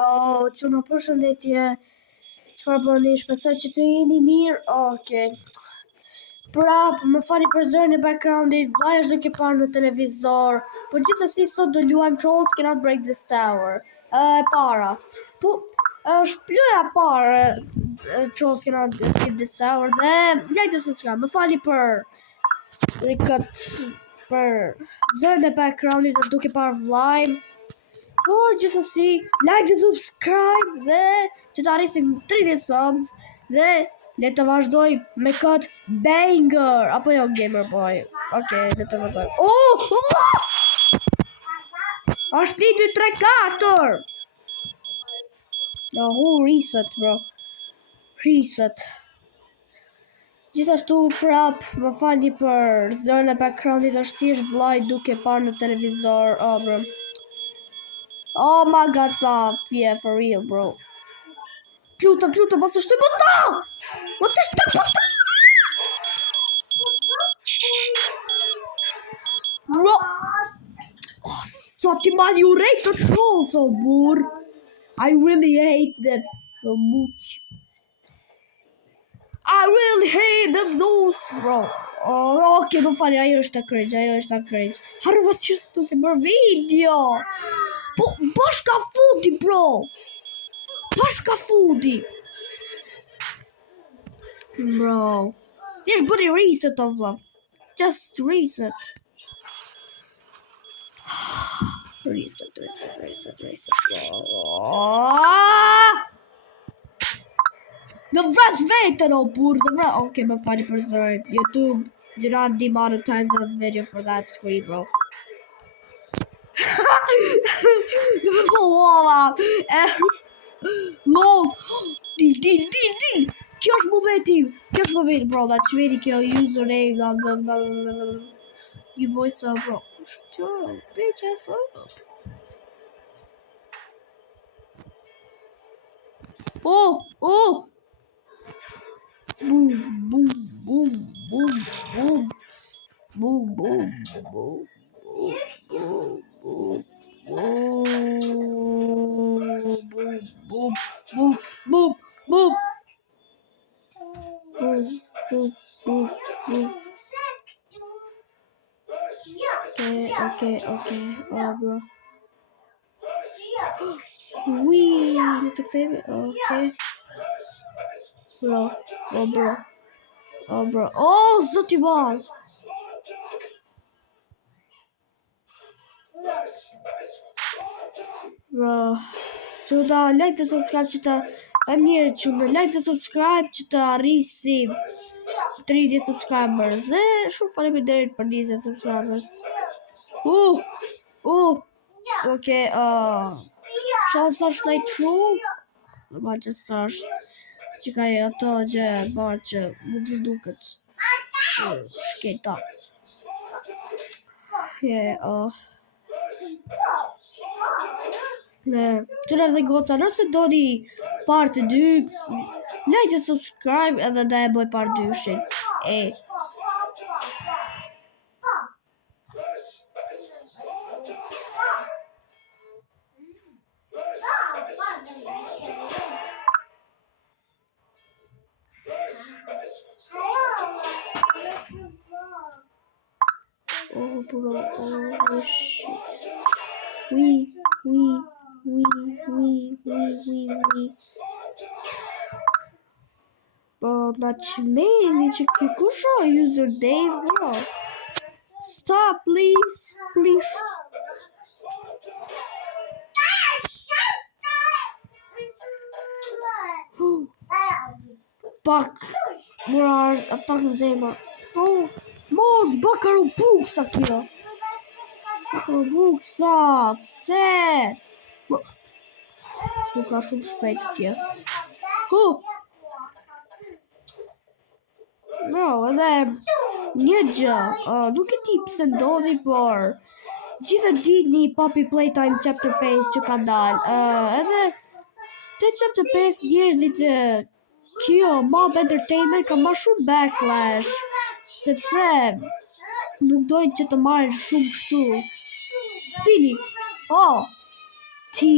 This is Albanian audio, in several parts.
Që në përshëndetje, çfarë bëni? Shpresoj që të jeni mirë. Okej. Prap, më fali për zërin e backgroundit, vllai është duke parë në televizor. Po gjithsesi sot do luajm Trolls Cannot Break This Tower. E para. Po është lojra e parë Trolls Cannot Break This Tower dhe like dhe subscribe. Më fali për zërin e backgroundit është duke parë vllai. Por gjithsesi, like dhe subscribe dhe që të arrisim 30 subs dhe le të vazhdoj me këtë banger apo jo gamer boy. Okej, le të vazhdoj. Është 1 2 3 4. No, reset bro. Reset. Gjithashtu prap, më falni për zërin e backgroundit, është thjesht vllai duke parë në televizor, bro. Oh my god, stop. Yeah, for real, bro. Pluto, mos është të buta! Mos është të buta! Bro! Sa ti mani u rejt të trolls, oh, burr. I really hate them so much. I really hate them those, bro. Okej, më fali, ajo është të cringe. Harrova si është të ke bërë video. Po, bashka fudi, bro. Bashka fudi. Bro. Thjesht bëni reset, o vlla. Just reset. Reset. Në vras vetën, o burr, në vras. Okay, më fali për zërin. YouTube do not demonetize this video for that screen, bro. Lol. Deal. Kjo është momenti, bro. That's really kjo username. You boys are bro. Shut up, bitch ass up. Oh. Boom. Okay. Oh, bro. Wee, let's save it. Okay. Bro. Oh, zoti ball. Bro. So da like dhe subscribe që të njerë që në like dhe subscribe që të arrisim 30 subscribers dhe shumë faleminderit për 20 subscribers. Okay, Charles është like true. Ma që është që ka e ato gjë barë që më gjëshduket shketa. Qëra dhe goca, nëse do di part 2, like dhe subscribe edhe da e boj part 2-shin. Oh, bro, oh shit. We. Bro, начмени, че кикуша username, bro. Stop, please. Pak, bro, atak në zemra. So, mos bakaru buksa kjo. Pse? Shtu ka shumë shpejt kjo. Bro, edhe një gjë, nuk e di pse ndodhi, por gjithë ditë një Poppy Playtime Chapter 5 që ka dalë, edhe te Chapter 5 njerëzit kjo Mob Entertainment ka marrë shumë backlash, sepse nuk dojnë që të marrin shumë kështu. Cili? Ti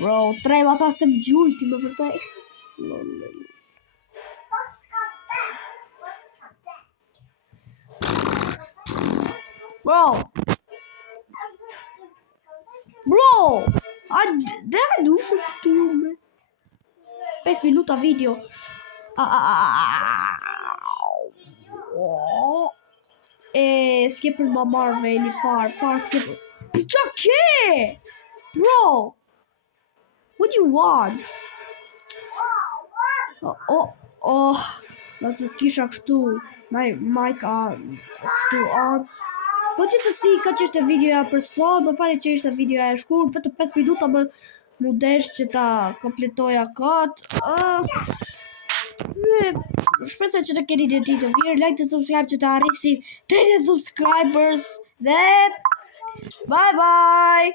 Bro, treba tha se më gjujti më vërtej. Bro, deve du se të tume. 5 minuta video. S'ke për ma marrë veni far s'ke për. Qa ke? Bro, what do you want? Nëse s'kisha kështu, majka kështu on. Po që se si ka që ishte videoja për sot, më fali që ishte videoja e shkurt, vetëm 5 minuta më desh që ta kompletoja kot. Shpresoj që të keni një ditë të mirë, like të subscribe që të arrisim 30 subscribers dhe bye bye.